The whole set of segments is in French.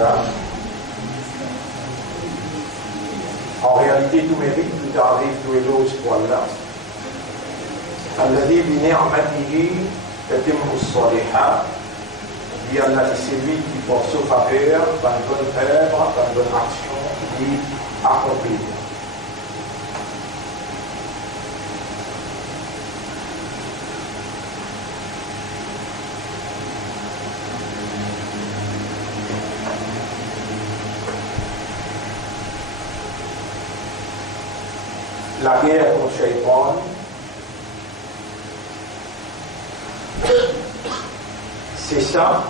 En réalité, tout mérite, tout arrive, tout éloge pour Allah. Alladhi bi ni'matihi tatimmu as-salihat. Dit Allah, c'est lui qui porte sa faveur, par une bonne œuvre, par une bonne action, qui accomplit. La guerre contre Shaitan, c'est ça,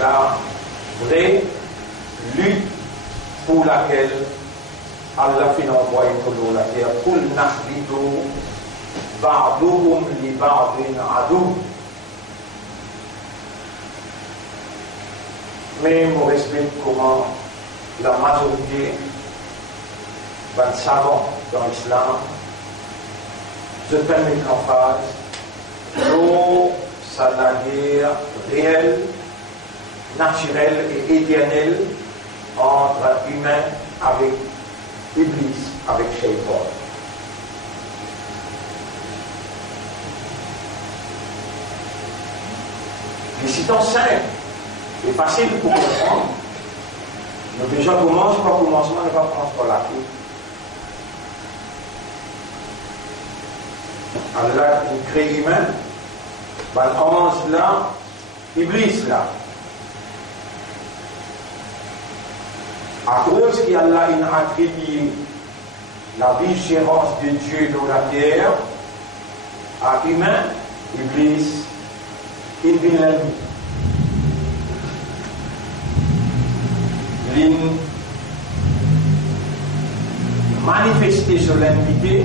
la vraie lutte pour laquelle Allah fait envoyer pour la terre. Qul nahbitu ba'duhum li ba'din adu. Mais on respecte comment la majorité des savants dans l'islam se permettent en phase l'eau, ça la guerre réelle, naturelle et éternelle entre humains avec Iblis, avec Shaitan. Les citons simples et faciles pour comprendre. Donc déjà commence par commencement et pas commence par la fin. Allah il crée l'humain, l'ange là, Iblis là. À cause qu'Allah a attribué la vigilance de Dieu dans la terre à l'humain, Iblis, il vient l'ennemi. Il manifester sur l'invité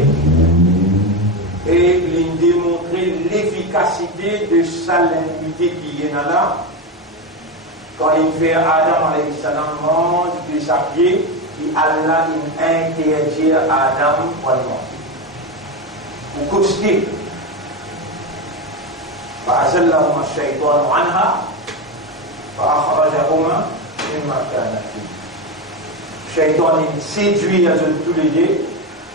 et il démontrer l'efficacité de sa l'invité qui est là. Quand il fait Adam alayhi salam mange de sa pied, et Allah interdit à Adam pour le manger. Pour coster. فأزلهما الشيطان عنها فأخرجهما مما كانا فيه. Shaitan il séduit à tous les deux,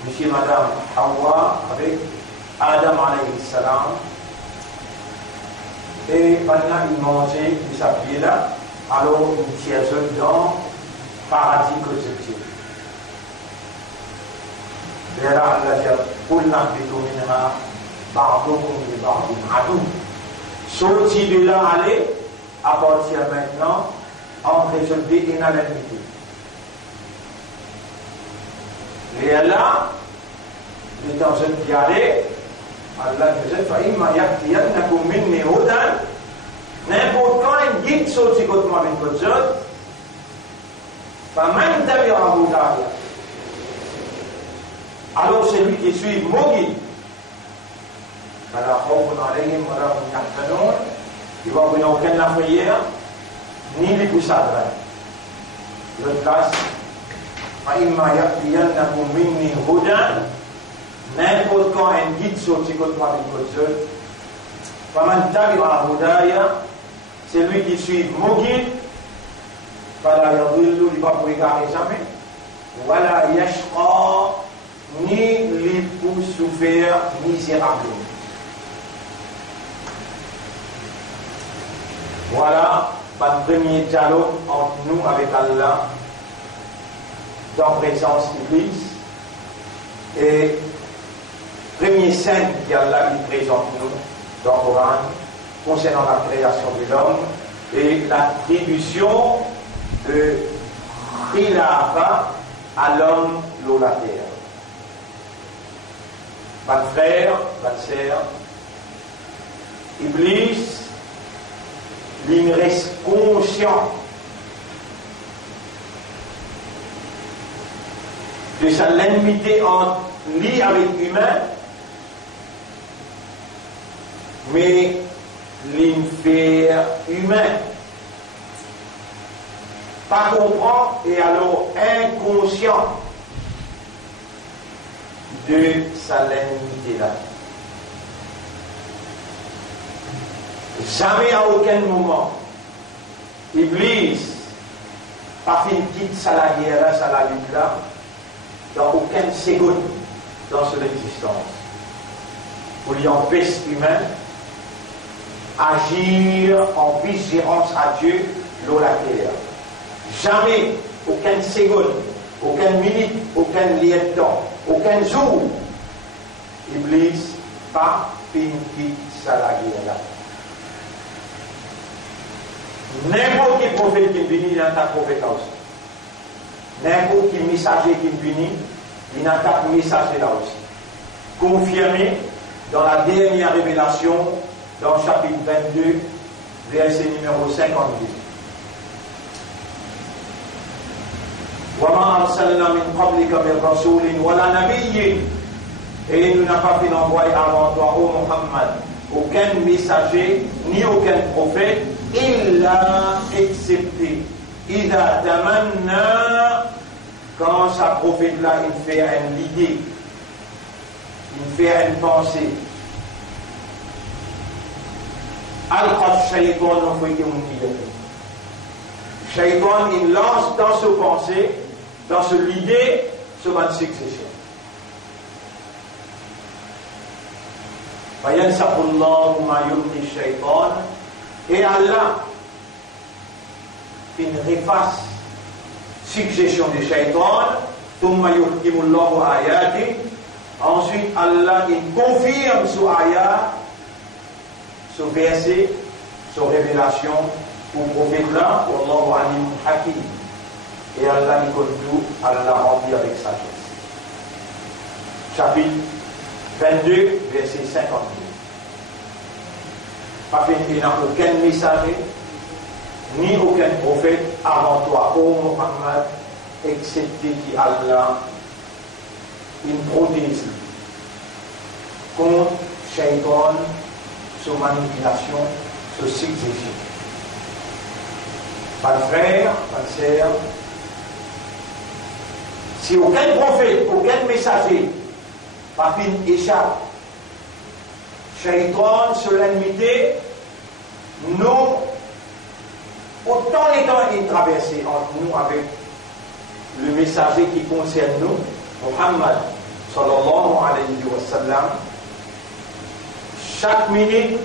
monsieur et madame Hawa avec Adam alayhi salam. Et maintenant il mangeait de sa pied là, alors il tient dans le paradis que c'est Dieu. Et là Allah dit قُلْ نَهْبِطُ مِنْهَا بَعْضُكُمْ لِبَعْضٍ عَدُوٌّ. Sorti de là, allez, à partir maintenant, entre les deux et dans l'ennemi. Et là, il est en train d'y aller, Allah disait, فَإِمَّا يَأْتِيَنَّكُم مِّنِّي هُدًى. N'importe quand un guide sorti contre moi avec votre zone, فَمَنْ تَبِعَ هُدَايَ. Alors celui qui suit mon guide, فلا خوف عليهم ولا هم يحزنون. Il va avoir aucune affaire, ni les poussades. Le place, فإما يأتينكم مني هدى. N'importe quand un guide sorti contre moi avec votre seul. فمن تبع هداي, celui qui suit mon guide, فلا يضل, il va vous égarer jamais. ولا يشقى, ni les pour souffrir misérablement. Voilà le premier dialogue entre nous avec Allah dans la présence d'Iblis. Et premier scène qu'Allah nous présente nous dans le Coran concernant la création de l'homme et l'attribution de Khilafa à l'homme sur la terre. Mon frère, ma sœur, Iblis, il reste conscient de sa l'ennemité entre lui avec l'humain, mais l'inférieur humain pas comprend et alors inconscient de sa l'ennemité là. Jamais à aucun moment, Iblis pas fait une petite salariée là, ça la lutte là, dans aucune seconde dans son existence. Pour lui empêcher humain agir en vigilance à Dieu, l'eau la terre. Jamais, aucune seconde, aucune minute, aucun lieu de temps, aucun jour, Iblis pas fait une petite salariée là. N'importe quel prophète qui vient, il y a un prophète là aussi. N'importe quel messager qui vient, il y a un messager là aussi. Confirmé dans la dernière révélation, dans le chapitre 22, verset numéro 52. وَمَا أَرْسَلْنَا مِنْ قَبْلِكَ مِنْ رَسُولٍ وَلَا نَبِيٍّ. Et nous n'avons pas fait d'envoyer avant toi, ô Muhammad, aucun messager, ni aucun prophète, illa excepté. Ida tamanna, quand sa prophète-là, il fait une idée, il fait une pensée. Al-Qad Shaytan, Shaytan, il lance dans ce pensée, dans ce idée, ce bonne succession. Fayansaqullahu ma yulqi shaytan, et Allah fait une réface succession de shaytan, thumma yuhkimullahu ayati, ensuite Allah il confirme ce ayat, ce verset, ce révélation pour le prophète là, Wallahu alim hakim, et Allah il connaît tout, Allah remplit avec sagesse. Chapitre 22, verset 52. Pas fait qu'il n'y a aucun messager, ni aucun prophète avant toi, ô Muhammad, excepté qui Allah, une protège contre Shaitan, sous manipulation, sous succession. Pas de frère, pas de sœur, si aucun prophète, aucun messager, pas fait échappe, Shaitan, sur l'ennemi, nous, autant les temps est traversé entre nous avec le messager qui concerne nous, Muhammad sallallahu alayhi wa sallam, chaque minute,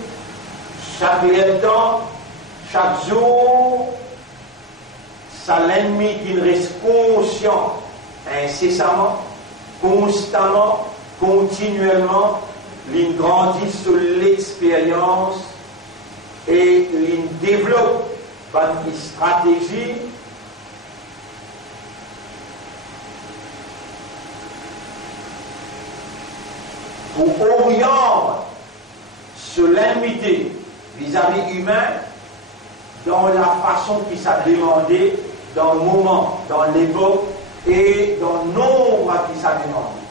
chaque temps, chaque jour, ça l'ennemi qu'il reste conscient, incessamment, constamment, continuellement, il grandit sur l'expérience et il développe une stratégie pour orienter sur l'immunité vis-à-vis humain dans la façon qui s'est demandé, dans le moment, dans l'époque et dans le nombre qui s'est demandé.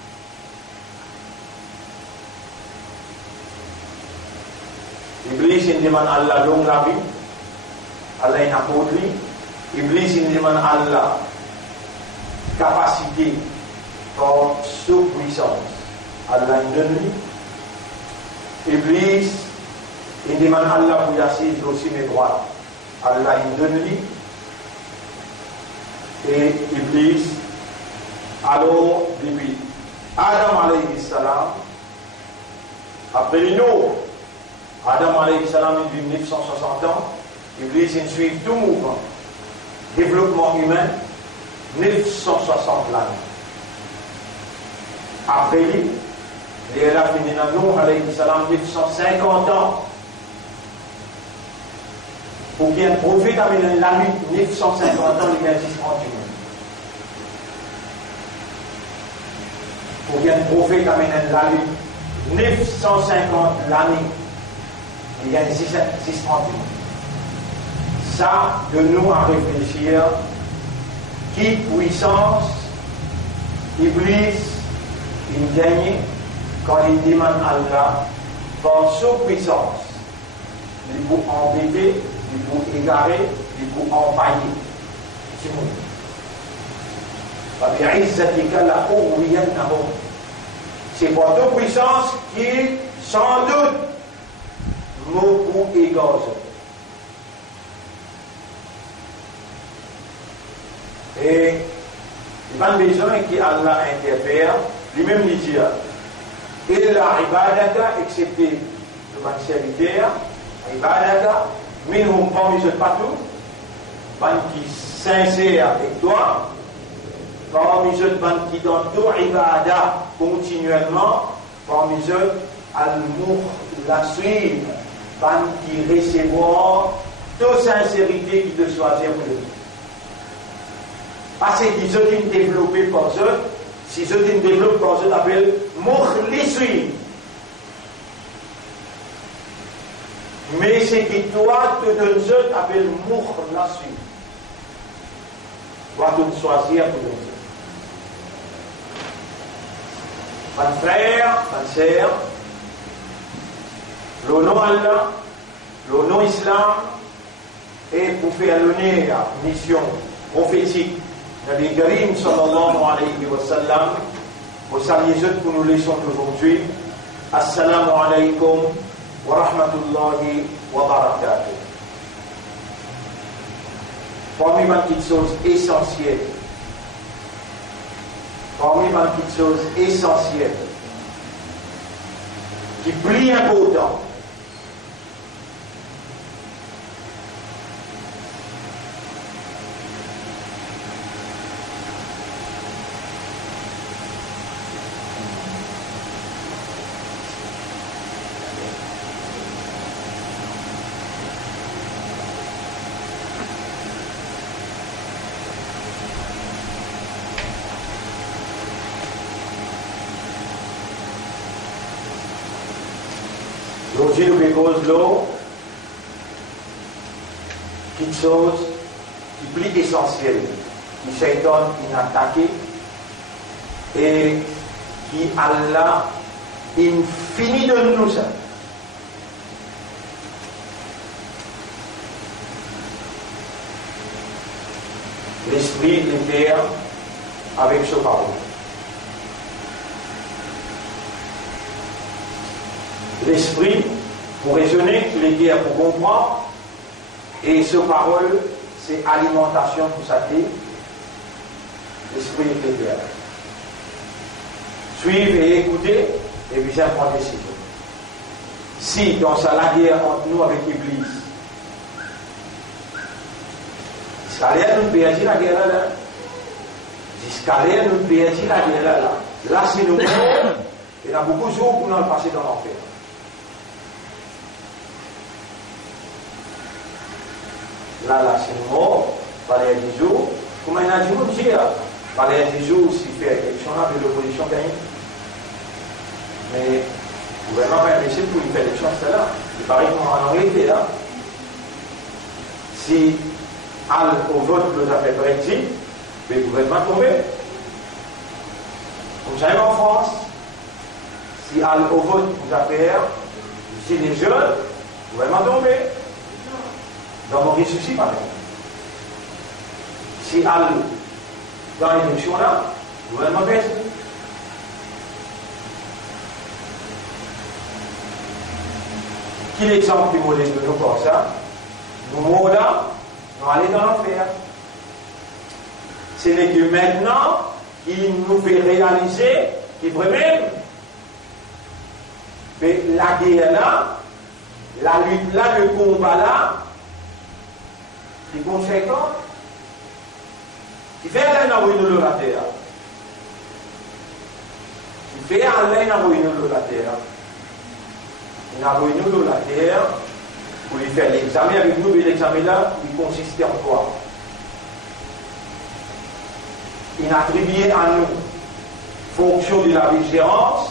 Iblis il demande à Allah longue la vie, Allah il n'apporte lui. Iblis il demande à Allah capacité par sous-puissance, Allah il donne lui. Iblis il demande à Allah pour y assiser aussi mes droits, Allah il donne lui. Et Iblis, alors depuis Adam alayhi salam, après nous, Adam alayhi salam il vit 960 ans, Iblis il suit tout mouvement, développement humain, 960 l'année. Après lui, il a fini dans nous alayhi salam 950 ans. Pour bien un prophète a mené la lutte 950 ans, il existe en Dieu. Pour bien un prophète a mené la lutte 950 l'année, il existe en Dieu. Ça, de nous à réfléchir, qui puissance Iblis il gagne quand il demande à Allah par sa puissance, il peut embêter, il peut égarer, il peut empailler. C'est bon. C'est pour toute puissance qui, sans doute, beaucoup égorgé. Et il n'y a pas besoin qu'Allah interfère, lui-même lui dit, et la ibadata, excepté le ban serviteur, ibadata, mais nous parmi eux partout, ban qui sincère avec toi, parmi eux ban qui donne tout ibada continuellement, parmi eux al-mukhlassin, ban qui recevoir toute sincérité qui te choisir pour lui. Parce qu'ils ont développé par eux, si ils ont développé par eux, appelle mukhlissin. Mais c'est qui toi te donne eux, appelle mukhlassin. Toi te choisir pour eux. Mon frère, ma sœur, le nom Allah, le nom Islam, et pour faire l'honneur à la mission prophétique, Nabi Karim sallallahu alayhi wa sallam, au salut que nous laissons aujourd'hui, Assalamu alaykum wa rahmatullahi wa barakatuh. Parmi les petites choses essentielles, qui plus important, aujourd'hui nous cause l'eau, quelque chose qui est plus essentiel, qui Shaitan qui a attaqué et qui Allah infini de nous ça. L'esprit de terre avec ce parole. L'esprit pour raisonner, les guerres pour comprendre, et ce parole, c'est alimentation pour sa vie. L'esprit est clair. Suivez et écoutez, et puis prendre décision. Si dans la guerre entre nous avec l'Église, jusqu'à l'air nous perdons la guerre là, jusqu'à l'air nous perdons la guerre là, là c'est nous, et il y a beaucoup de jours pour nous passer dans l'enfer. Là, c'est mort, par les 10 jours. Comment il y a 10 jours, dire, par les 10 jours, s'il fait élection là, de l'opposition gagne. Mais le gouvernement va laisser pour une élection, c'est là. Il paraît qu'en réalité, là, si au vote nous a fait Brexit, le gouvernement tombé. Comme ça, en France, si au vote nous a fait, si les jeunes, le gouvernement tombé. Dans mon ressuscit, par exemple. Si dans l'élection là, le gouvernement baisse. Quel exemple qui modèle de nous comme ça? Nous là, nous allons dans l'enfer. Ce n'est que maintenant qu'il nous fait réaliser qu'il vraiment, mais la guerre là, la lutte là, le combat là, qui compte Shaitan, qui fait aller dans le la terre. Qui fait aller dans le la terre. Il a réuni la terre pour lui faire l'examen avec nous, mais l'examen là, il consistait en quoi? Il a attribué à nous fonction de la vigilance.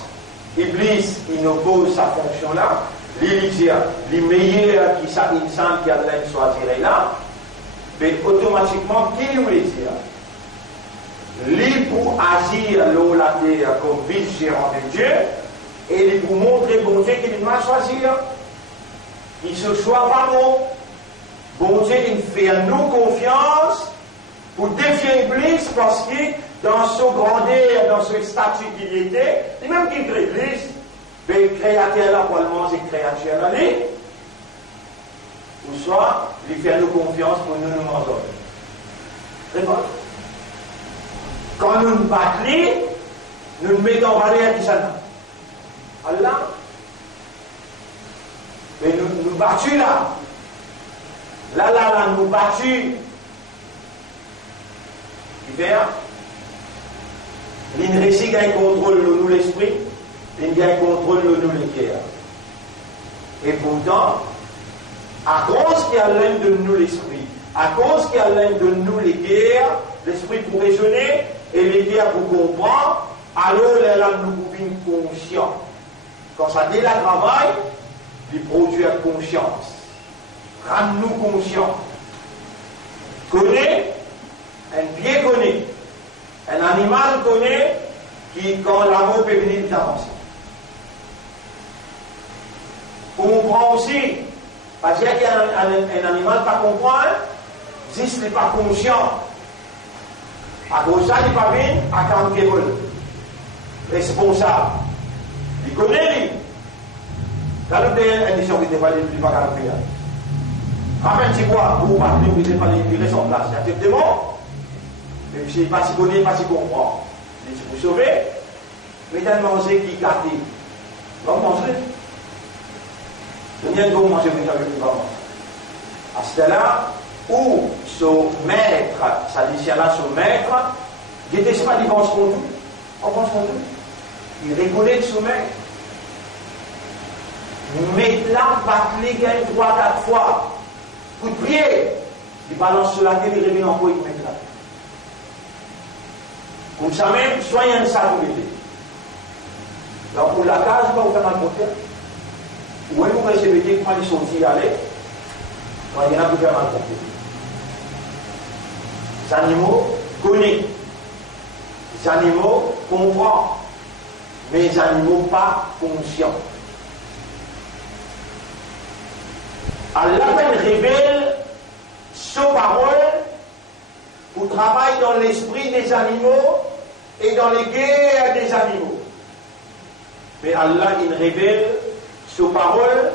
Iblis, il nous pose sa fonction là. Il dit, les meilleurs qui sont insan qui a choisir là. Mais automatiquement, qui nous les dit? Lui pour agir là la terre comme vice-gérant de Dieu, et lui pour montrer bon Dieu qu'il m'a choisi. Il se choisit pas bon. Bon Dieu, il fait à nous confiance pour défier Iblis parce que dans son grandeur, dans ce statut qu'il était, et même qu'il crée l'Église, le créateur là, probablement, c'est créature là, ou soit lui faire nous confiance pour nous mentir. D'accord? Quand nous nous battons, nous nous mettons en valeur qui ça. Allah. Mais nous battons là. Là, nous battons. L'hiver, l'inrécie gagne contrôle de nous l'esprit, il gagne contrôle de nous le cœur. Et pourtant, à cause qu'il y a l'un de nous l'esprit, à cause qu'il y a l'un de nous les cœurs, l'esprit pour raisonner et les cœurs pour comprendre, alors là nous pouvons conscients. Quand ça dit la travail, il produit conscience. Rends-nous conscients. Connais. Un pied connaît, un animal connaît, qui, quand l'amour peut venir, il avance. Comprend aussi, parce qu'il y a un animal pas comprend, si n'est pas conscient. À cause de ça, il n'est pas bien, à quand il est responsable. Il connaît, lui. Quand il y a une édition qui n'est pas garantie, rappelle-tu quoi, vous parlez, vous n'êtes pas les sur place, il y a des démons. Mais je ne sais pas si connaît, pas si comprend. Si vous sauvez, mettez un manger qui gâte. Va manger. Donnez un go manger, mais j'avais plus manger. À ce là où son maître, ça dit là, son maître, il n'était pas dit pense contre tout. On pense contre tout. Il reconnaît son maître. Mais là, battre gagne 3-4 fois. Coup de pied. Il balance sur la tête, il revient en haut, il met là. Comme ça même, soyez un salubrité. Donc pour la case, vous pouvez faire un côté. Ou vous recevez comment ils sont dit aller. Il y en a qui faire un côté. Les animaux connaissent. Les animaux comprennent. Mais les animaux pas conscients. Allah révèle sa parole pour travailler dans l'esprit des animaux et dans les guerres des animaux. Mais Allah, il révèle sa parole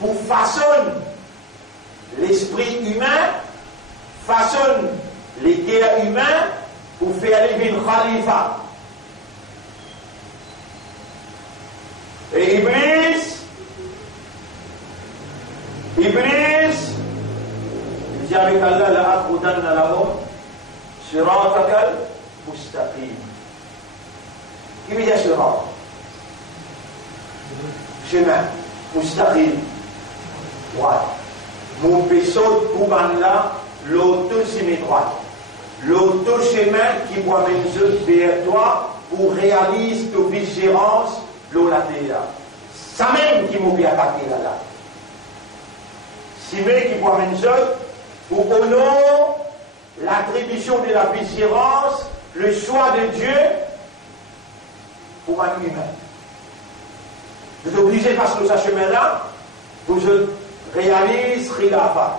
pour façonner l'esprit humain, façonne les guerres humains pour faire lever le khalifa. Et Iblis, il dit avec Allah, la aqudanna lahum siratakal mustaqim. Qui veut dire sirat? Chemin, mustaqim. Droit. Mon péso pour là, l'auto c'est droite. L'auto chemin qui doit mener vers toi pour réaliser ta vigilance l'eau la terre. Ça même qui m'a fait attaquer là. Si mais qui doit mener pour honorer l'attribution de la vigilance, le choix de Dieu pour un humain. Vous êtes obligé parce que ce chemin-là, vous réalisez Rilafa.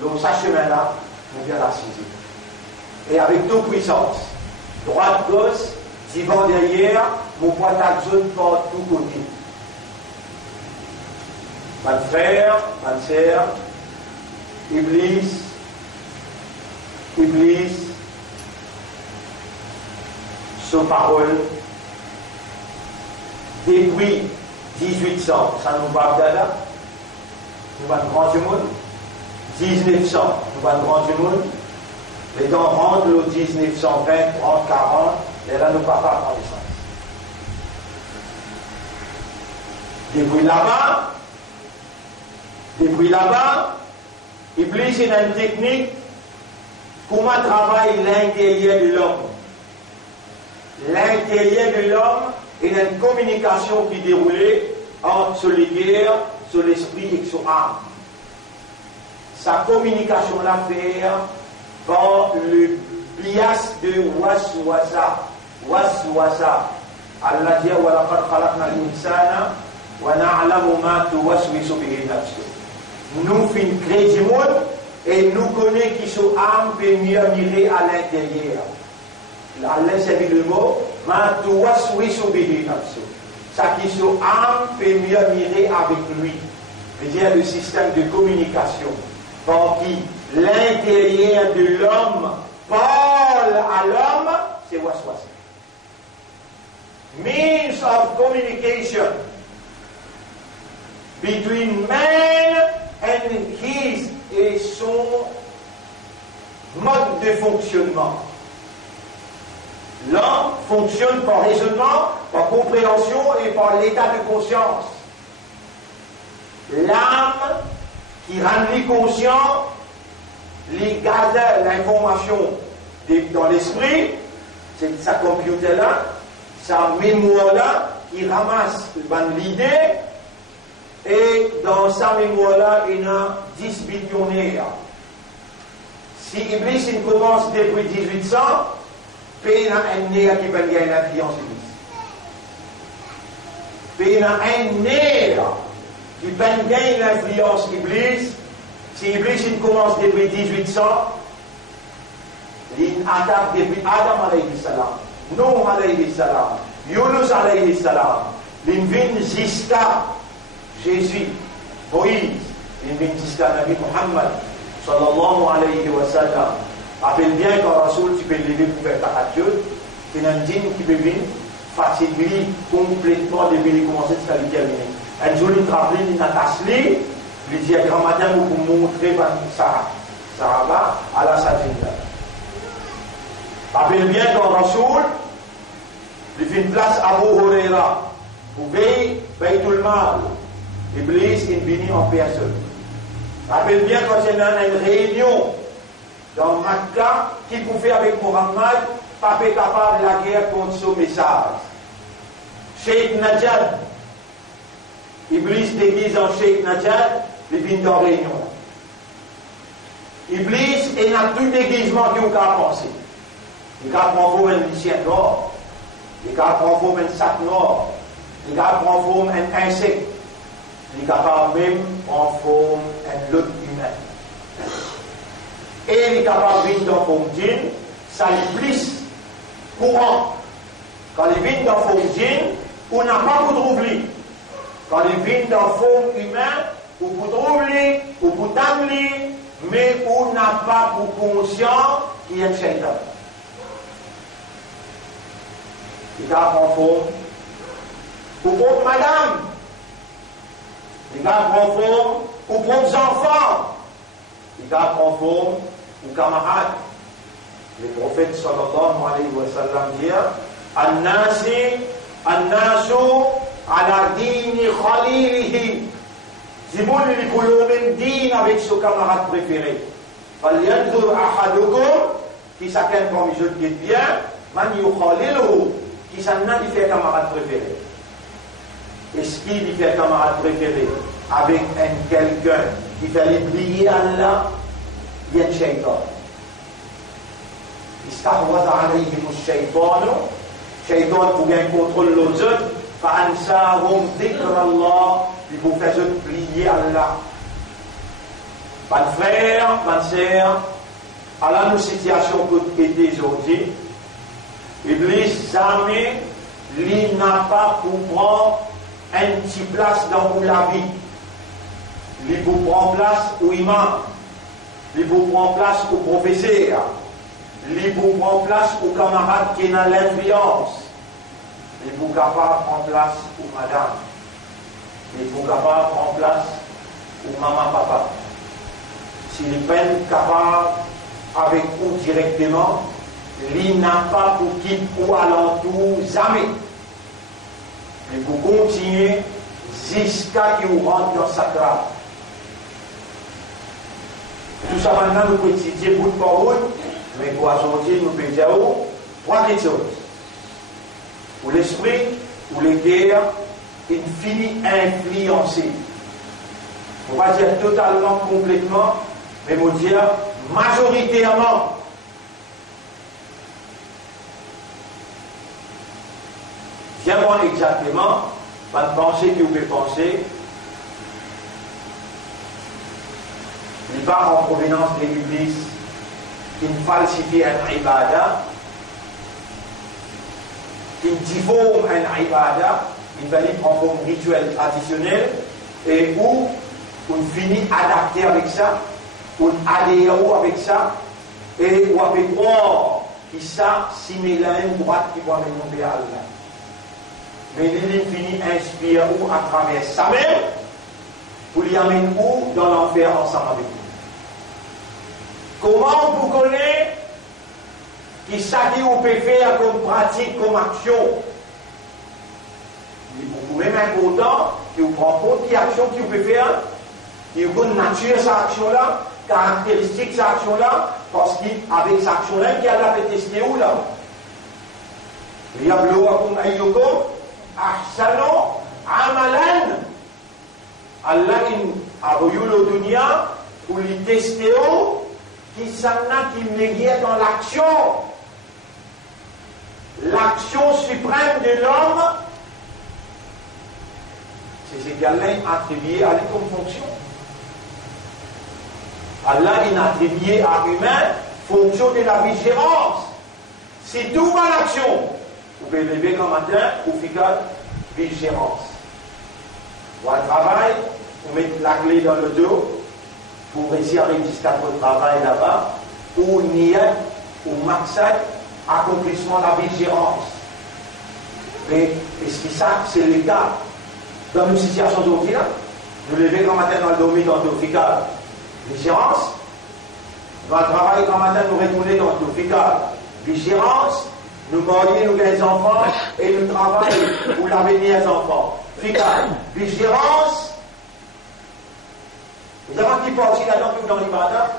Donc ce chemin-là, vous vient la saisir. Et avec toute puissance, droite, gauche, devant, derrière, mon poids zone par tous côtés. Mon frère, ma sœur, Iblis, sa parole, depuis 1800, ça nous va là, nous va grand du monde, 1900, nous va grand du monde, les temps rentrent le 1920, 30, 40, et là nous ne va pas prendre ça. Depuis là-bas, Iblis est une technique comment travaille l'intérieur de l'homme. L'intérieur de l'homme est une communication qui déroulait entre son cœur, son esprit et son âme. Sa communication l'a fait par le bias de waswasa. Waswasa. Allah dit wa laqad khalaqna al-insana wa na'lamu ma tuwaswisu bihi nafsuhu. Nous finissons créer du monde et nous connaissons qui son âme peut mieux mirer à l'intérieur. Allah s'est le mot ma tuwaswisu bihi nafsuhu. Ça qui son âme peut mieux mirer avec lui. c'est-à-dire le système de communication par qui l'intérieur de l'homme parle à l'homme, c'est waswas. Means of communication between man and his et son mode de fonctionnement. L'homme fonctionne par raisonnement, par compréhension et par l'état de conscience. L'âme qui rend conscient, les garde l'information dans l'esprit, c'est sa computer là, sa mémoire là, qui ramasse l'idée, et dans sa mémoire là, il y a 10 billionnaires. Si Iblis il commence depuis 1800, il y a un nerf qui peut gagner l'influence Iblis. Il y a un nerf qui peut gagner l'influence Iblis. Si Iblis il commence depuis 1800, il attaque depuis Adam alayhi salam, Nuh alayhi salam, Yunus alayhi salam, il vient jusqu'à Jésus, Moïse, il vient jusqu'à Nabi Muhammad sallallahu alayhi wa sallam. Rappelle bien qu'un Rasoul, tu peux lever pour faire tahajjud, c'est un djinn qui peut venir fatiguer complètement depuis qu'il commence jusqu'à lui terminer. Un jour, il travaille, il n'a pas slé, il dit à grand matin, vous pouvez montrer Sahaba à la Sajinda. Rappelle bien qu'un Rasoul, il fait une place à Abu Huraira, vous veillez, Baytul Mal, Iblis est venu en personne. Rappelle bien quand il y a une réunion dans Makkah, qui pouvait avec Muhammad, pas capable de la guerre contre son message. Sheikh Najad, Iblis déguise en Sheikh Najad, il vient dans la réunion. Iblis, il n'a plus de déguisement qu'il a pensé. Il a prendre un lycée noir, il a prendre un sac noir, il a prendre un insecte, il est capable même en forme un lot humain. Et il est capable de venir dans forme djinn, ça est plus courant. Quand il vient dans forme djinn, on n'a pas pour trouver. Quand il vient dans forme humaine, on peut trouver, on peut t'amener, mais on n'a pas pour conscient qu'il y a un shaitan. Il a en forme pour votre madame. Il a en forme pour vos enfants. Il a en forme aux camarades. Le prophète sallallahu alayhi wa sallam dit An-nasu ala dini khalilihi. Zimoun il faut le même dîne avec son camarade préféré. Falyanzur ahadukum qui chacun parmi eux qui est bien, man yukhaliluhu qui s'en a dit fait camarade préféré. Est-ce qu'il fait camarade préféré avec un quelqu'un qui fait oublier Allah, il y a un shaitan. استحوذ عليهم الشيطان شيطان pour gagner contrôle les autres فأنساهم ذكر الله il vous fait oublier Allah. Mes frères, mes sœurs, à la nous situation que était aujourd'hui, Iblis jamais il n'a pas pour prendre un petit place dans la vie. Il vous prend place au imam, il vous prend place au professeur. Il vous prend place aux camarades qui ont l'influence. Il vous capable de prendre place aux madame. Il vous capable de prendre place aux maman, papa. S'il n'est pas capable avec vous directement, il n'a pas pour qui ou alentour jamais. Il vous continue jusqu'à ce que vous rentrez dans sa grave. Tout ça maintenant, nous pouvons étudier bout par bout. Mais pour sortir, nous pouvons dire trois petites choses. Pour l'esprit, pour les guerres, il finit influencé. On va dire totalement, complètement, mais on va dire majoritairement. Viens voir exactement, pas de pensée que vous pouvez penser. Il part en provenance de l'Église. Qui falsifie un ibadah, qui difforme un ibadah, il valide en forme rituelle traditionnelle, et où on finit adapté avec ça, on adhère avec ça, et on peut croire que ça, si il a une droite qui va mener à Allah. Mais il finit inspiré ou à travers ça même, pour l'y amener où dans l'enfer ensemble avec lui. Comment vous connaissez qui ça qui vous peut faire comme pratique, comme action? Il est beaucoup même important que vous prenez compte des actions que vous pouvez faire, qui vous nature cette action-là, caractéristique cette action-là, parce qu'avec cette action-là, il y a la tester où là? Il y a Bloakum Ayyukum, Ahsano, Amalan. Allah a voulu le dunya pour les tester qui s'en a qui mérite dans l'action. L'action suprême de l'homme, c'est ce qu'Allah a attribué à lui comme fonction. Allah a attribué à l'humain fonction de la vigilance. C'est tout dans l'action. Vous pouvez lever le matin pour faire vigilance. Ou à travail, vous mettez la clé dans le dos pour réussir à résister à votre travail là-bas, ou niyat, ou maksad, accomplissement de la vigilance. Mais est-ce que ça, c'est le cas dans une situation d'aujourd'hui là? Nous levons grand matin dans le domaine dans le vigilance. Dans le travail, grand matin, nous retournons dans le vigilance. Nous marions les enfants et nous travaillons pour l'avenir des enfants. Vigilance. Vous avez un petit peu aussi là-dedans que dans l'Ibadah.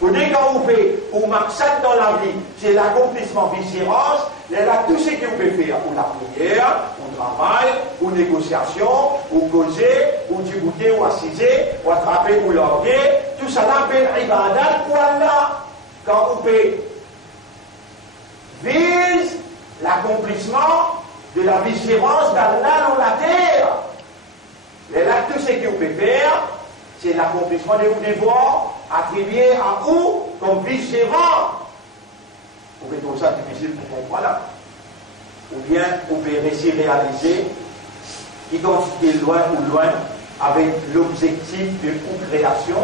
Vous dites quand vous faites, ou maksad dans la vie, c'est l'accomplissement vigilance, il y a tout ce que vous pouvez faire, ou la prière, ou travail, ou négociation, ou causer, ou discuter, ou assiser, ou attraper, ou larguer, tout ça l'appelle Ibadah pour Allah. Quand vous pouvez vise l'accomplissement de la vigilance d'Allah dans la terre. Et là, tout ce que vous pouvez faire, c'est l'accomplissement de vos devoirs attribués à vous comme vigilant. Vous pouvez trouver ça difficile pour comprendre là. Ou bien vous pouvez réussir à réaliser, identifier loin ou loin avec l'objectif de ou création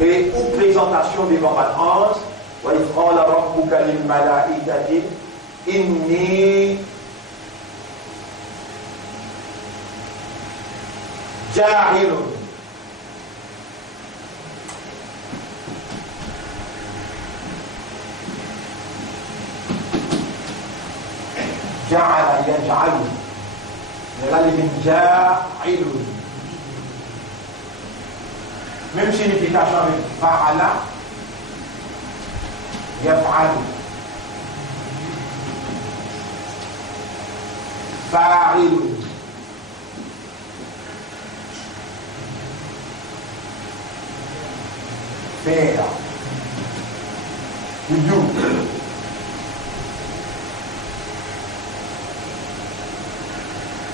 et ou présentation devant votre ange. وإذ قال ربك للملائكة إني جاعل جعل يجعل لغالب جاعل même signification avec fa'ala يفعل فاعل faire to do.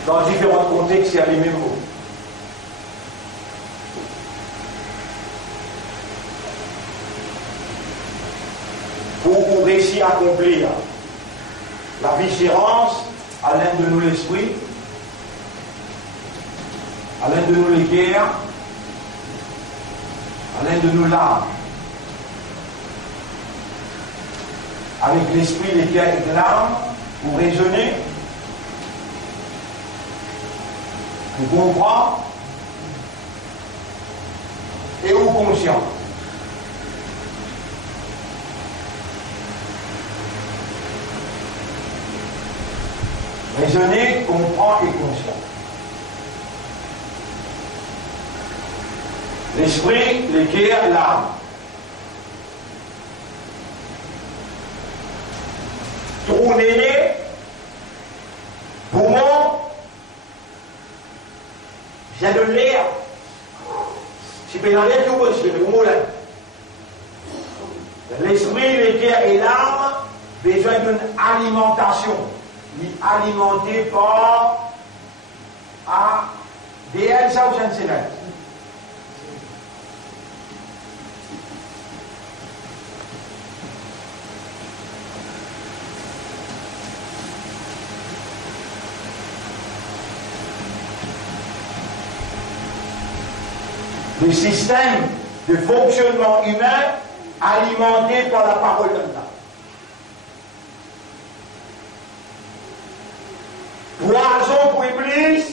Dans différents contextes, il y a les mêmes mots. Pour réussir à accomplir la vigilance à l'un de nous l'esprit, à l'un de nous les guerres, à l'un de nous l'âme. Avec l'esprit, les guerres et l'âme, pour raisonner, pour comprendre et au conscient. Raisonner, comprend et conscient. L'esprit, le cœur, l'âme. Tourner, poumon, vient de l'air. Si tu peux dans l'air, tu peux respirer. L'esprit, le cœur et l'âme, besoin d'une alimentation. Alimenté par ADN, ça ou ça. du système de fonctionnement humain alimenté par la parole d'Allah. Poison pour Iblis,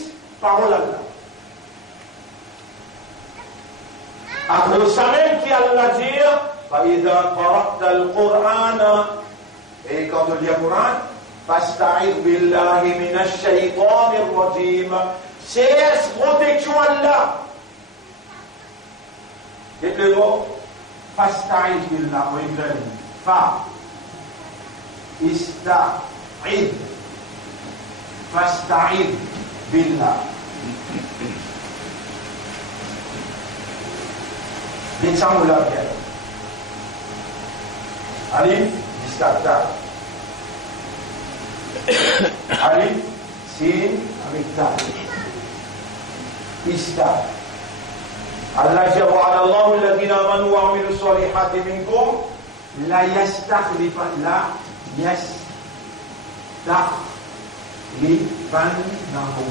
parole d'Allah. Après ça même qui Allah dit, فَإِذَا قَرَأْتَ الْقُرْآنَ, et quand on lit le Coran, فَاسْتَعِذْ بِاللَّهِ مِنَ الشَّيْطَانِ الرَّجِيمِ, c'est protection Allah. Et le mot فَاسْتَعِذْ بِاللَّهِ, on écrit fa, ista'id, فَاسْتَعِذْ بِاللَّهِ. L'exemple là, Alif, discata. Alif, sin, avec ta. Ista. Allah dit wa Allahu alladhina amanu wa amilu salihati minkum la yastakhlifannahum la yastakhlifannahum.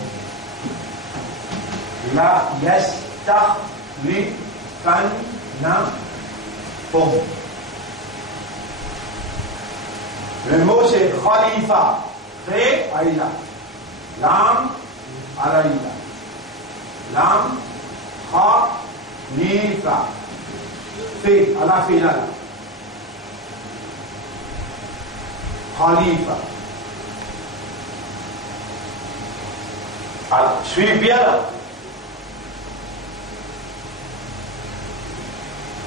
Le mot c'est khalifa. Fait aïla. Lam alaïla. Lam khalifa. Fait à la finale. Khalifa. Alors, suivez bien là.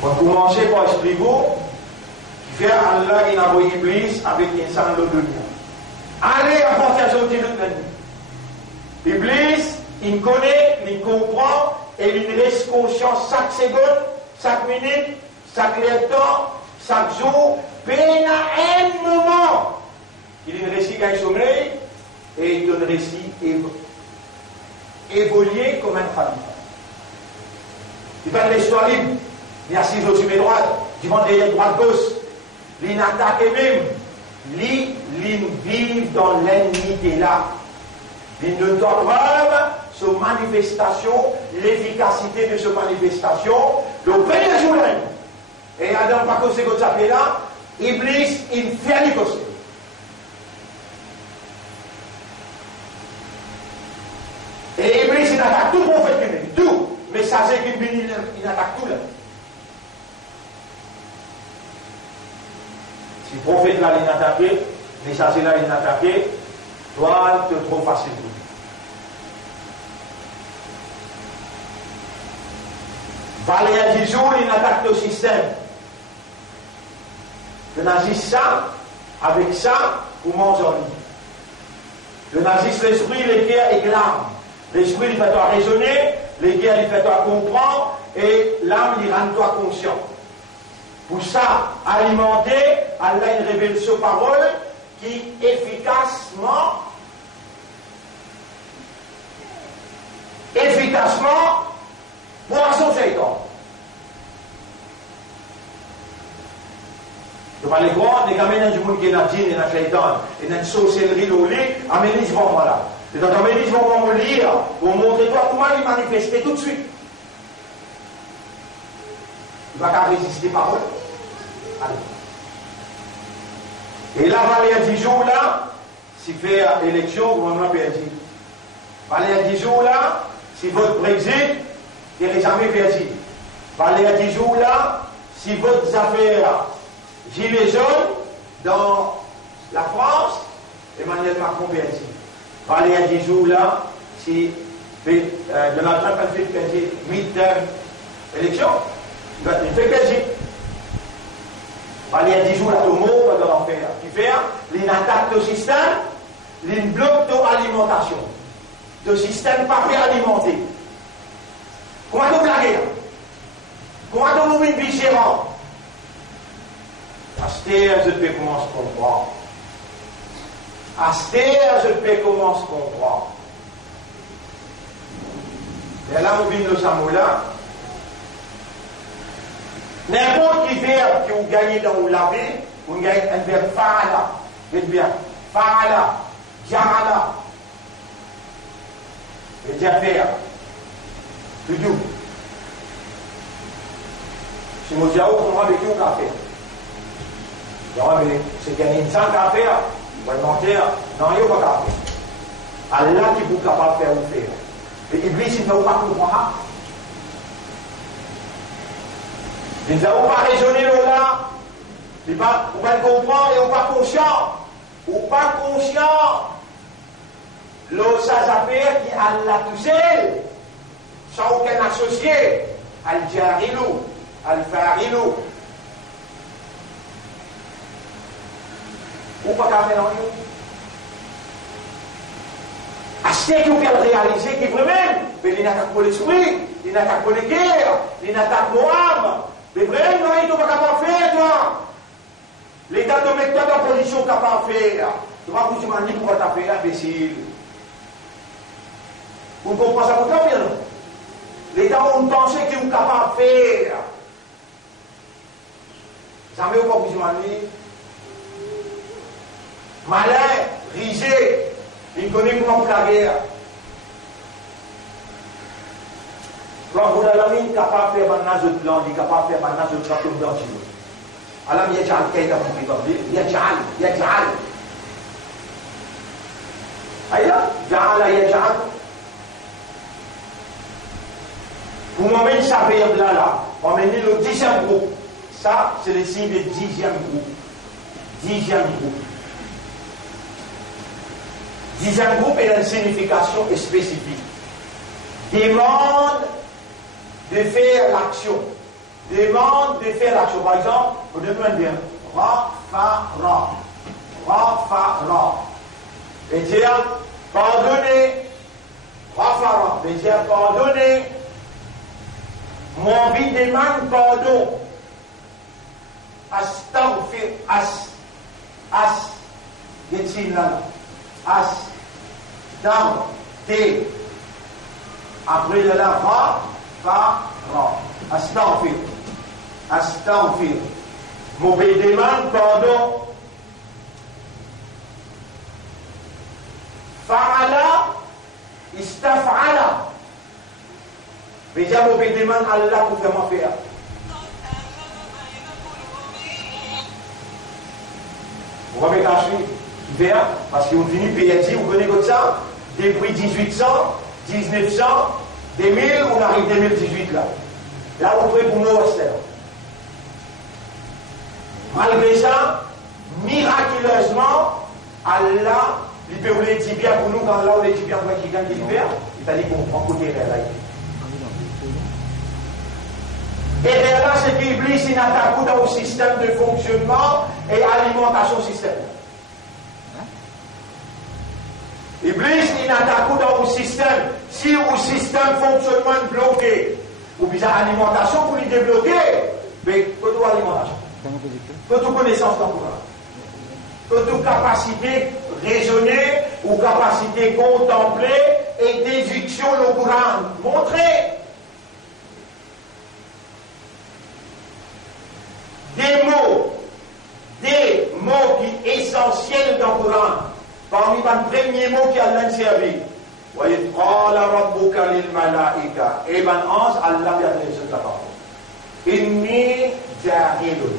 On va commencer par expliquer. Faire Allah il a envoyé Iblis avec un sang de dunya. Allez apporter à son petit de Iblis, il connaît, il comprend et il reste conscient chaque seconde, chaque minute, chaque temps, chaque jour, peine à un moment. Il réussit à sommeil et il donne récit évoluer comme un khalifa. Il fait l'histoire libre, il est assis au-dessus de droite, il va derrière droite-gauche. L'in attaque même, l'in vive dans l'ennemi là. L'in ne doit pas sa manifestation, l'efficacité de sa manifestation, le premier jour. Et Adam, par conséquent, ça fait là, Iblis, il fait les causes. Et Iblis, il attaque tout le prophète, tout. Messager qui vient, il attaque tout là. Si le prophète là il attaqué, les messagers là il attaqué, toi c'est trop facile. Valer à 10 jours, il attaque le système. Le nazisme ça, avec ça, vous mangez en ligne. Le nazisme, l'esprit, les guerres et l'âme. L'esprit, il fait toi raisonner, les guerres, il fait toi comprendre, et l'âme, il rend toi conscient. Pour ça, alimenter, Allah il révèle sa parole qui efficacement, poisson shaitan. Je parle de quoi? Les gamins du monde qui est dans le djinn et dans le shaitan, et dans la sorcellerie, amenez-les là. Et donc, amenez-les vont lire, pour montrer toi comment il manifestait tout de suite. Il ne va pas résister parole. Allez. Et là, va les 10 jours là, si fait élection, vous m'en perdu. Va les 10 jours là, si votre Brexit, il n'est jamais perdu. Va les 10 jours là, si votre affaire gilet jaune dans la France, Emmanuel Macron perdu. Va les 10 jours là, si Donald Trump a fait perdu mid-term élection, il fait perdu. Il y a 10 jours là, tout le monde va en faire. Qui fait, il attaque le système, il bloque l'alimentation. Le système pas fait alimenter. Comment on blague? Comment on oublie vigérant? Astère, je peux commencer à comprendre. Astère, je peux commencer à comprendre. Et là, on vient le Samoula. N'importe qui verbe qui vous gagnez dans vous laver, vous gagnez un verbe fa'ala. Dites bien, fa'ala, ja'ala. Et dire faire. Toujours. Si je dis, comment avec qui on va faire? C'est qu'il y a une salle à faire, ou alimentaire, non, il n'y a pas qu'à faire. Allah qui est capable de faire ou faire. Et Iblis, il ne va pas comprendre. Il ne va pas raisonner là. On va le comprendre et on va conscient. Ou pas conscient. L'eau, ça s'appelle qui Allah tout seul. Sans aucun associé. Al-Jarilou. Al-Farilou. Ou pas qu'à faire dans nous. C'est qu'il faut réaliser qu'il peut même, mais il n'attaque pas l'esprit, il n'attaque pas les guerres, il n'attaque pas l'âme. Mais vraiment, il ne peut pas capable de faire, toi. L'État te met toi dans la position capable de faire. Tu vas vous demander pourquoi tu as fait, imbécile. Vous comprenez ça pour toi, bien non? L'État, on pensait qu'il est capable de faire. Jamais vous vous demander. Malin, risé. Il connaît comment la guerre. Quand vous avez mis capable de faire un plan, il est capable de faire un plan comme dans le monde. Alors, il y a déjà un cas dans mon pays. Il y a déjà un. Aïe, il y a Pour m'emmener ça vers là, on va emmener le 10e groupe. Ça, c'est le signe du 10e groupe. 10e groupe. 10e groupe est une signification spécifique. Demande de faire l'action. Demande de faire l'action. Par exemple, vous devez dire Rafara. Rafara. Et dire pardonnez. Rafara. Et dire pardonnez. Mon vie demande pardon. Astaghfir. Get-il là? Down, T. Après de la ra. Astaghfir. Mauvais demande, pardon. Fa'ala, istaf'ala. Mais déjà, mauvais demande, Allah pour faire m'en faire. Vous voyez la suite? Vert, parce qu'on finit PNJ, vous connaissez comme ça, depuis 1800, 1900, 2000, on arrive 2018 là. Là, on fait pour nous austère. Malgré ça, miraculeusement, Allah, il peut vous les dire bien pour nous, quand là, on les dit bien pour quelqu'un qui est vert, il t'a dit qu'on prend côté là. Et là, c'est qu'Iblis, il attaque dans le système de fonctionnement et alimentation système. Iblis, il attaque dans le système. Si le système fonctionnement bloqué, ou bien l'alimentation pour les débloquer, mais que toute alimentation, que toute connaissance dans le Coran, que toute capacité raisonner ou capacité contempler et d'éduction le Coran. Montrer des mots qui sont essentiels dans le Coran. Parmi les premiers mots qui Allah servi. Voyez, qala rabbuka lil malaika. Et ben 11, Allah vient de se faire. Inni ja'ilun.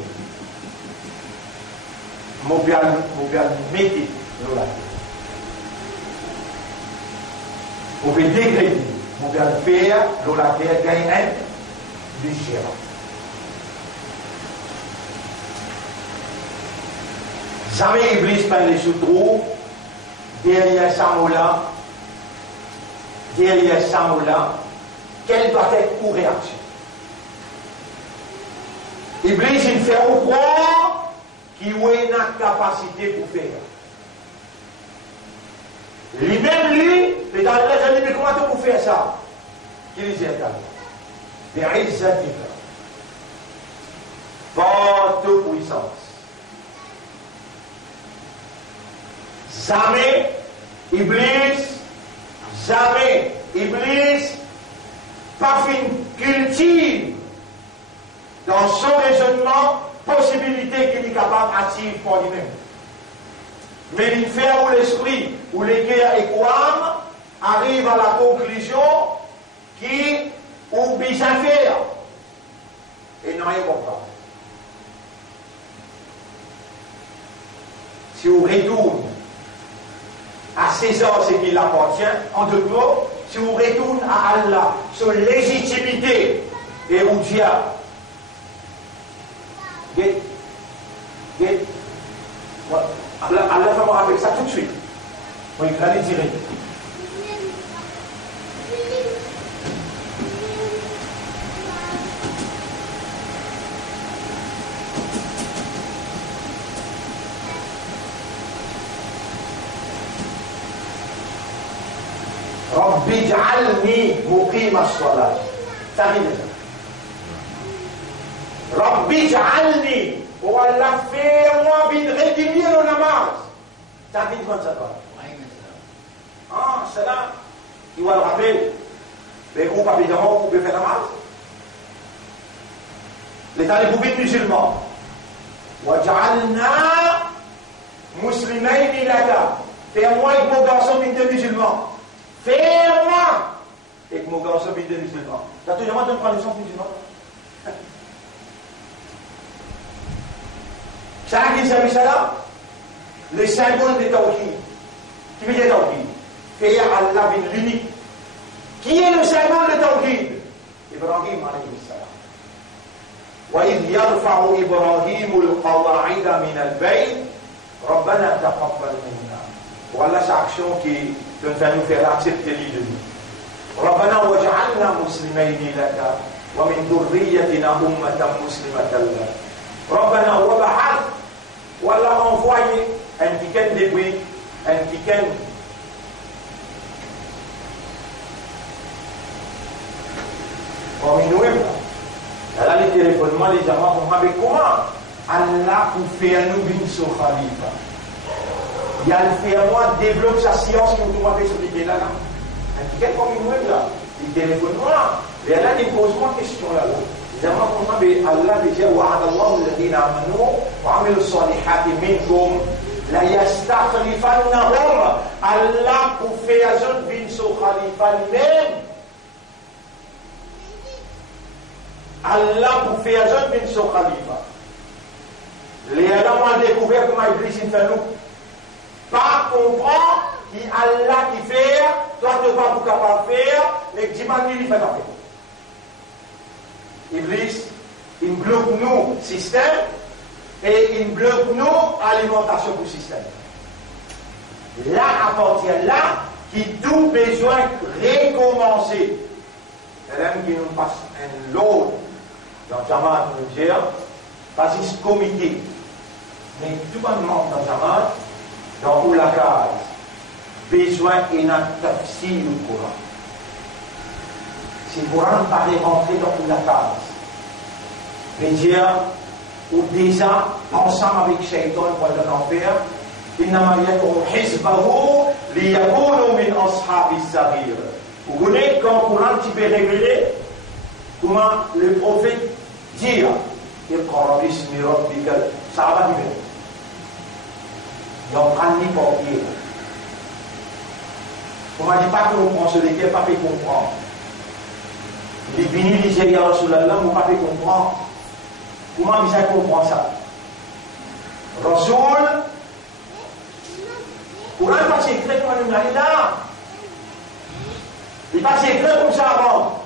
Mon bien métier, nous là. Mon bien dégré, mon bien faire, nous la terre gagne un du gérant. Jamais Iblis parle sous trou. Derrière ça mot-là, quelle doit être pour réaction? Iblis, il fait au croire qu'il a une capacité pour faire. Lui-même, il dans les années, mais comment tu peux faire ça? Il dit, des izzatika, forte puissance. Jamais Iblis, pas fin cultive dans son raisonnement possibilité qu'il est capable d'activer pour lui-même. Mais il fait où l'esprit, où les guerres et quoi arrive à la conclusion qui ou bien faire. et non, il ne comprend pas. Si on retourne à César ce qui l'appartient, en deux mots, si on retourne à Allah, sur légitimité et au diable, Allah va avec ça tout de suite. Oui, allez tirer. Rabbi ij'alni muqim as-salat. Ça vient de ça. Rabbi ij'alni. Oh Allah, fais-moi régulier le namaz. Ça vient de ça. Ah, c'est là. Il va le rappeler. Les groupes évidemment, vous pouvez faire namaz. Les taliboubites musulmans. Waj'alna muslimayni laka. Fais-moi avec mon garçon de musulmans. Fais-moi avec mon garçon de musulmans. T'as toujours demandé de prendre le sens musulman. Ça qui s'appelle ça là? Le symbole de Tawhid. Qui veut dire Tawhid? Faire Allah l'unique. Qui est le symbole de Tawhid? Ibrahim alayhi salam. وإذ يرفع إبراهيم القواعد من البيت ربنا تقبل منا. Voilà cette action qui va nous faire accepter de nous. ربنا واجعلنا مسلمين لك ومن ذريتنا أمة مسلمة لك. ربنا وبعث ولا envoyé un ticket de bruit, un ticket comme une web. Là, les téléphonements, les gens vont avec comment Allah pour faire nous une sur Khalifa. Il y a le fait moi développe sa science qui nous fait sur l'idée là. Un ticket comme une web là. Les téléphonements là. Et là, il pose moi question là. Les gens vont Allah déjà وعد الله الذين آمنوا وعملوا الصالحات منكم لا يستخلفنهم. Allah pour faire une sur Khalifa même. Allah pour faire une sur Khalifa. Les gens ont découvert comment Iblis fait nous. Pas comprendre qui Allah qui fait, toi tu n'es pas capable de faire, mais dis-moi qui fait la paix. Iblis, il bloque nous système et il bloque nous alimentation pour système. Là, à partir de là, qui tout besoin de recommencer. C'est même qui nous passe un lot dans Jamaat Niger, parce que c'est comité. Mais tout le monde dans Jamaat, dans Oulakaz, besoin d'un tafsir du Coran. Si vous ne pas rentrer dans Oulakaz, mais dire, ou déjà, ensemble avec Shaitan pour l'enfer, إنما يدعو حزبه ليكونوا من أصحاب السعير. Vous connaissez quand le Coran tu peux révéler comment le prophète dit Iqra bismi rabbika, ça va dire. Donc, on n'y pas dire. On ne dit pas que l'on prend ce lesquels, pas fait comprendre. Les bénis, les Jéria Rasulallah, on ne pas fait comprendre. Comment vous avez compris ça? Rasoul, Coran n'est pas secret comme on est là. Il n'est pas secret comme ça avant.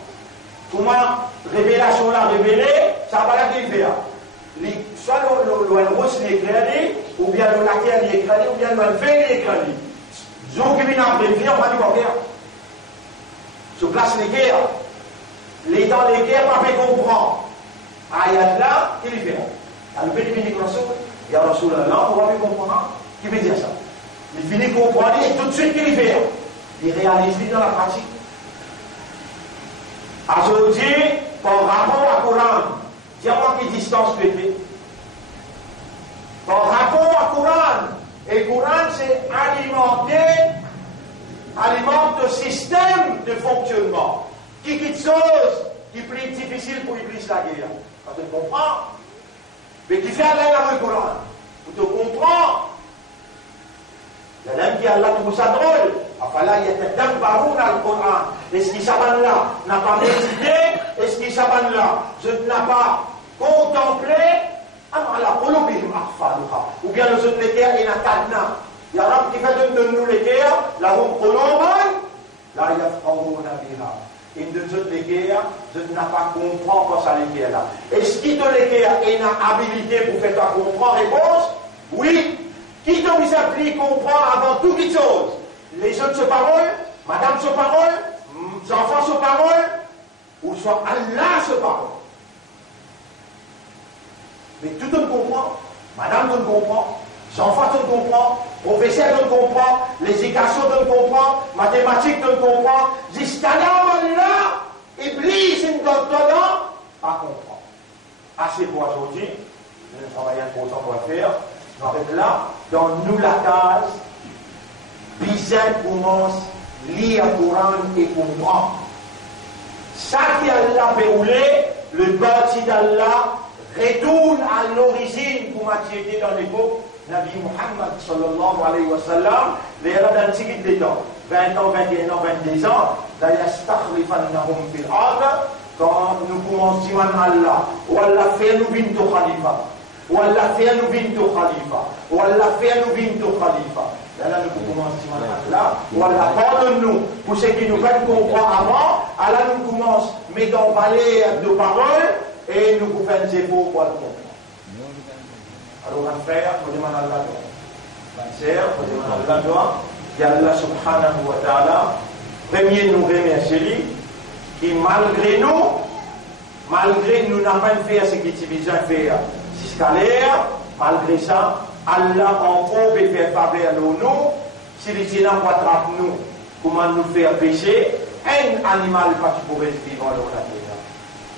Comment révélation l'a révélé, ça va la dire. Soit le rose l'éclairé, ou bien le laquelle l'éclairé, ou bien le vin l'éclairé. Zon qui vient après vie, on va dire quoi faire. Sur place les guerres. Les dans les guerres, pas fait comprendre. Ayat là, qui lui fait? Le pays finit comme ça, il y a Rasoul Allah, on va faire comprendre. Qui veut dire ça? Il finit comprendre et tout de suite, qui lui fait? Il réalise dans la pratique. Aujourd'hui, par rapport à Coran, dis-moi quelle distance peut-être. Par rapport à Coran, et Coran c'est alimente le système de fonctionnement. Qui quitte chose qui est plus difficile pour Iblis la guerre. Quand tu comprends, mais qui fait aller dans le Coran. Pour te comprendre, il y a l'un qui a Allah trouve ça drôle. Afala yatadabbaruna al-Qur'an. Est-ce qu'il s'abonne là n'a pas médité? Est-ce qu'il s'abonne là? Je n'ai pas contempler, ou bien nous autres les terres, il y a un cadenas. Il y a un qui fait de nous les terres, la roue colombe, là il y a et de toutes les guerres, je n'ai pas compris quand ça les guerres là. Est-ce qu'il te les guerres et une habilité pour faire ta comprendre réponse? Oui. Qui te vous appris comprendre avant toute chose? Les jeunes se parolent, madame se parole, les enfants se parolent, ou soit Allah se parole. Mais tout le monde comprend, madame le comprend, les enfants le comprend, professeur le comprend, l'éducation le comprend, mathématiques le comprend, jusqu'à là, Iblis une doctorant, pas comprend. Assez pour aujourd'hui, nous travaillons important pour le faire. On arrête là, dans nous la case, bizarre commence, lire le Coran et comprendre. Ça qui Allah déroulé, le bâti d'Allah retourne à l'origine pour m'attirer dans l'époque. Nabi Muhammad sallallahu alayhi wa sallam, les radans sigit des temps, 20 ans, 21 ans, 22 ans, la yastakhlifannahum fil ard, quand nous commençons à Allah, ou Allah fait nous bintu khalifa, ou Allah fait nous bintu khalifa, ou Allah fait nous bintu khalifa. Là, nous commençons à Allah, ou Allah pardonne-nous pour ce qui nous fait comprendre avant, Allah nous commence, mettons parler de paroles, et nous pouvons faire des efforts pour le comprendre. Alors, un frère, vous demandez à Allah, une sœur, vous demandez à Allah, et Allah subhanahu wa ta'ala, premier nous remercie, qui malgré nous n'avons pas fait ce qu'il besoin de faire jusqu'à l'heure, malgré ça, Allah encore peut faire faveur à nous, si les gens rattrapent nous, comment nous faire pécher, un animal pas qui pourrait vivre dans la terre.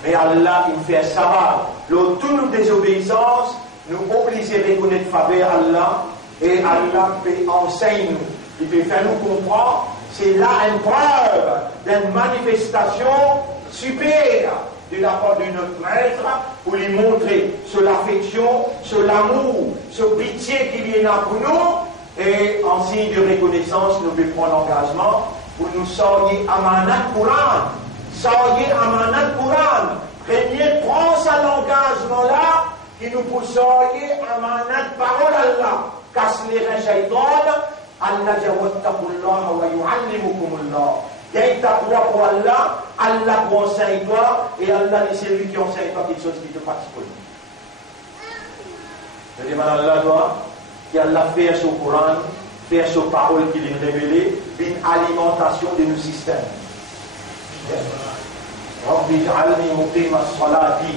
Mais Allah, il fait savoir, toutes nos désobéissances, nous obligons à reconnaître faveur à Allah, et Allah peut enseigner nous, il peut faire nous comprendre, c'est là une preuve d'une manifestation supérieure de la part de notre maître pour lui montrer sur l'affection, sur l'amour, sur pitié qu'il y a pour nous, et en signe de reconnaissance, nous pouvons prendre l'engagement pour nous sortir amanat Coran. Sortir amanat Coran. Premier, prends ça l'engagement là, qui nous pousse sortir amanat parole Allah. Casse les reins shaitan, Allah jawattakullah wa yu'allimukumullah. Il y a une taqwa pour Allah, Allah pour enseigner toi, et Allah c'est lui qui enseigne toi quelque chose qui te participe. Je demande à Allah, toi, qui Allah fait son Coran, fait son parole qu'il est révélé, une alimentation de nos systèmes. Rabbi ij'alni muqima as-salati.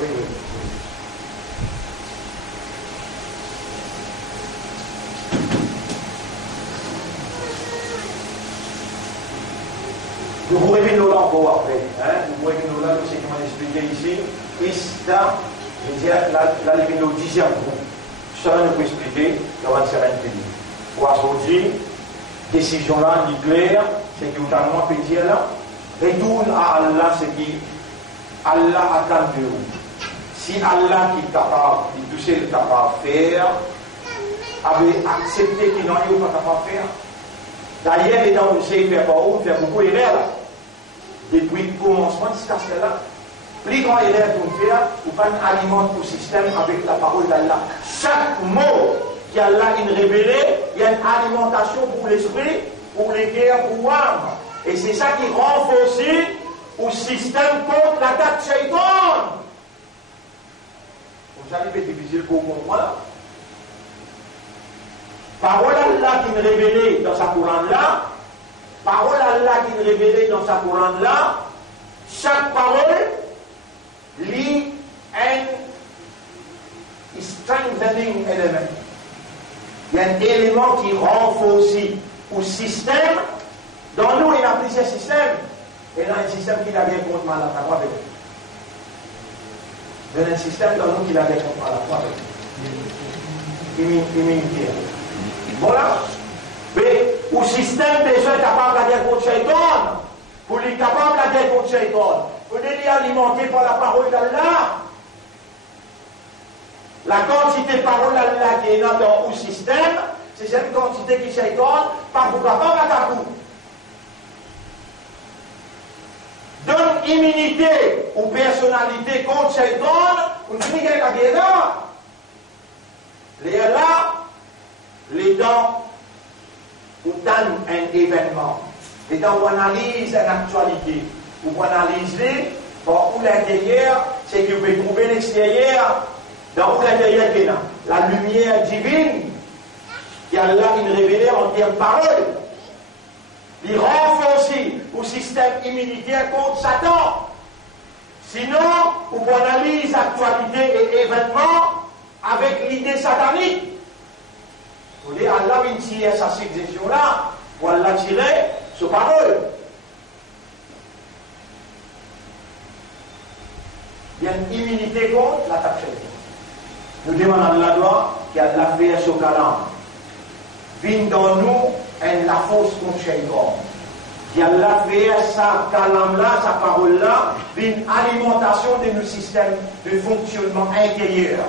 Oui, oui. Nous pourrons venir là encore après. Nous pourrons venir là, c'est comme on expliqué ici. Ista, là, il vient au 10e groupe. Ça, nous pouvons expliquer, il va faire un pays. Pour aujourd'hui, décision là, claire, c'est que notamment, peut dire là, retourne à Allah ce qui Allah attend de vous. Si Allah qui est capable, tout ce qu'il est capable de faire, avait accepté qu'il n'en est pas capable de faire. D'ailleurs, les gens qui ont fait beaucoup d'erreurs. Depuis le commencement jusqu'à ce là, plus grand erreur qu'on fait, on va alimenter le système avec la parole d'Allah. Chaque mot qu'Allah a révélé, il y a une alimentation pour l'esprit, pour les guerres, pour l'âme. Et c'est ça qui renforce le système contre l'attaque shaitan. Vous allez être difficile pour comprendre. Parole Allah qui est révélée dans sa Coran là, parole Allah qui est révélée dans sa Coran là, chaque parole lit un strengthening element. Il y a un élément qui renforce le système. Dans nous, il y a plusieurs systèmes. Et il y a un système qui a bien contre mal à la avec. Il y a un système dans nous qui a bien contre mal à la avec. Immunité. Voilà. Mais le système déjà est capable de dire contre Shaitan. Pour lui capable de dire contre Shaitan. Pour lui alimenter par la parole d'Allah. La quantité de parole d'Allah qui est dans le système, c'est cette quantité qui est Shaitan, pas pour capable à ta coup. Donne immunité ou personnalité contre Shaitan, on finit avec la guerre. Les temps où on donne un événement, les temps où on analyse une actualité, où on analyse où l'intérieur, c'est que vous pouvez trouver l'extérieur, dans où l'intérieur est là. La lumière divine, qui a là une révélée en termes de parole. Il renforce le système immunitaire contre Satan. Sinon, on analyse l'actualité et événements avec l'idée satanique. Vous voulez, Allah vient tirer sa suggestion-là, pour Allah tirer sa parole. Il y a une immunité contre l'attaque chrétienne. Nous demandons à Allah qu'Allah fait ce calme. Vient dans nous la force contre Shaitan. Qu'Allah fait sa calme-là, sa parole-là, une alimentation de nos systèmes de fonctionnement intérieur.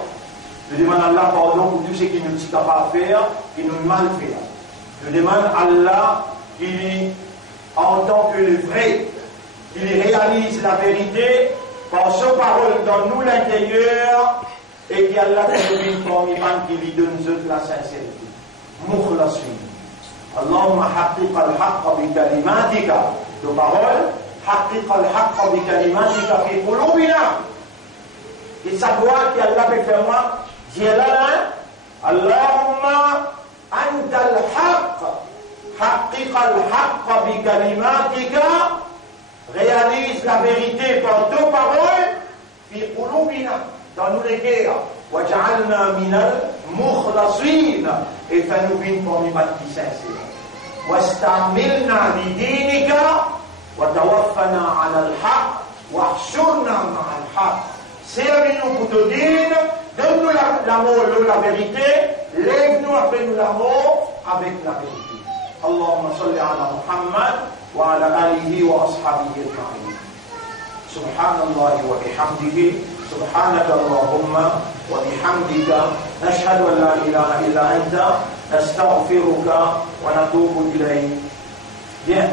Nous demandons à Allah pardon pour tout ce qui nous est capable de faire, qui nous mal fait. Nous demandons à Allah qu'il, en tant que le vrai, qu'il réalise la vérité par sa parole dans nous l'intérieur et qu'Allah nous parmi qui lui donne la sincérité. Mukhlasin. Allahumma haqqiq al-haqqa bi kalimatika. De parole, haqqiq al-haqqa bi kalimatika fi qulubina. Et savoir qu'Allah peut faire moi, dire là, Allahumma anta al-haqq. Haqqiq al-haqqa bi kalimatika. Réalise la vérité par deux paroles, fi qulubina, dans nous les cœurs. وَجَعَلْنَا مِنَ الْمُخْلَصِينَ et fais-nous vivre pour nous qui sincères. وَاسْتَعْمِلْنَا لِدِينِكَ وَتَوَفَّنَا عَلَى الْحَقِّ وَاحْشُرْنَا مَعَ الْحَقِّ. Servis-nous pour te dire, donne-nous l'amour, la vérité, lève-nous après nous l'amour avec la vérité. Allahumma salli ala Muhammad wa ala alihi wa ashabihi ajma'in. Subhanallah wa bihamdihi. سبحانك اللهم وبحمدك نشهد أن لا إله إلا أنت نستغفرك ونتوب إليك. Bien.